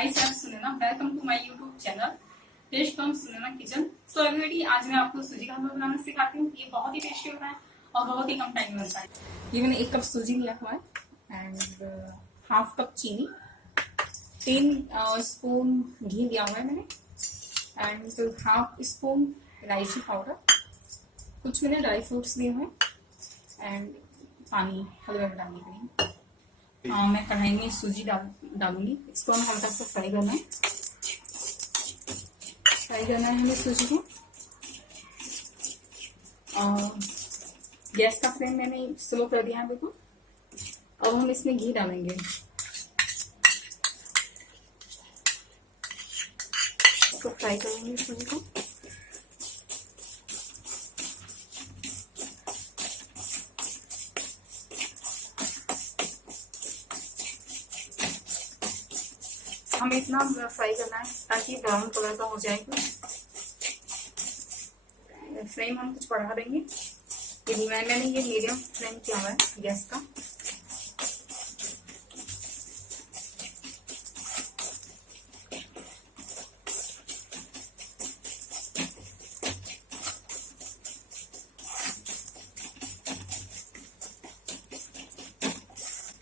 My self Sunaina, welcome to my YouTube channel taste from Sunaina kitchen. So everybody, आज मैं आपको सूजी का हलवा बनाना सिखाती हूँ। ये बहुत ही टेस्टी होता है और बहुत ही कम टाइम में बनता है। ये मैंने 1 कप सूजी लिया हुआ है एंड हाफ कप चीनी, 3 स्पून घी लिया हुआ है मैंने एंड हाफ स्पून इलायची पाउडर, कुछ मैंने ड्राई फ्रूट्स लिए हुए एंड पानी हलवे में डालने के लिए। मैं कढ़ाई में सूजी डालूंगी। इसको हम हल्का सा फ्राई करना है हमें सूजी को। गैस का फ्लेम मैंने स्लो कर दिया है बिल्कुल। अब हम इसमें घी डालेंगे। इसको फ्राई करेंगे सूजी को। हमें इतना फ्राई करना है ताकि ब्राउन कलर का हो जाए। फ्लेम हम कुछ बढ़ा देंगे। मैंने ये मीडियम फ्लेम किया हुआ है गैस का।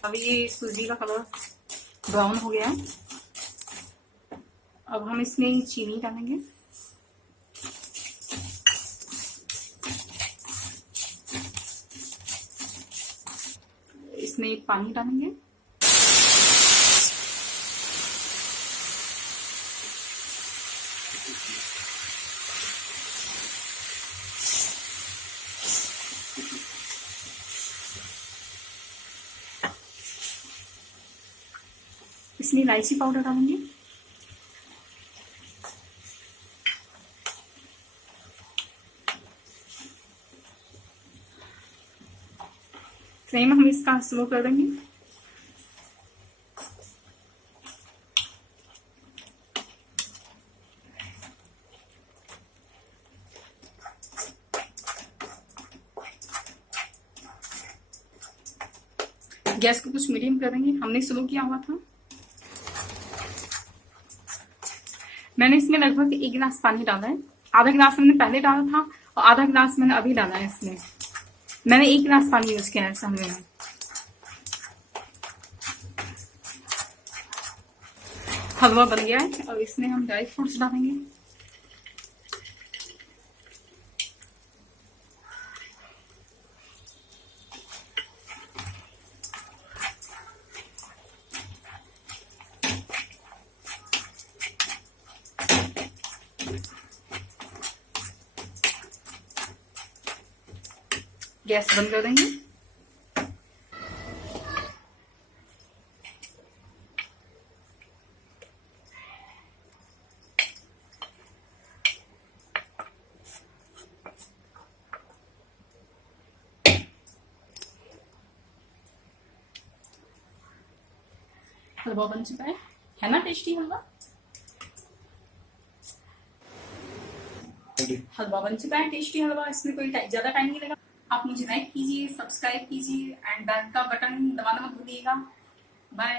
अभी ये सूजी का कलर ब्राउन हो गया है। अब हम इसमें चीनी डालेंगे। इसमें पानी डालेंगे। इसमें इलायची पाउडर डालेंगे। फ्लेम हम इसका स्लो कर देंगे। गैस को कुछ मीडियम कर देंगे। हमने स्लो किया हुआ था। मैंने इसमें लगभग 1 गिलास पानी डाला है। आधा गिलास मैंने पहले डाला था और आधा गिलास मैंने अभी डाला है। इसमें मैंने 1 गिलास पानी यूज किया है इस हलवे में। हलवा बन गया है। अब इसमें हम ड्राई फ्रूट्स डालेंगे। गैस बंद कर देंगे। हलवा बन चुका है ना टेस्टी हलवा। हलवा बन चुका है टेस्टी हलवा। इसमें कोई ज्यादा टाइम नहीं लगा। आप मुझे लाइक कीजिए, सब्सक्राइब कीजिए एंड बेल का बटन दबाना मत भूलिएगा। बाय।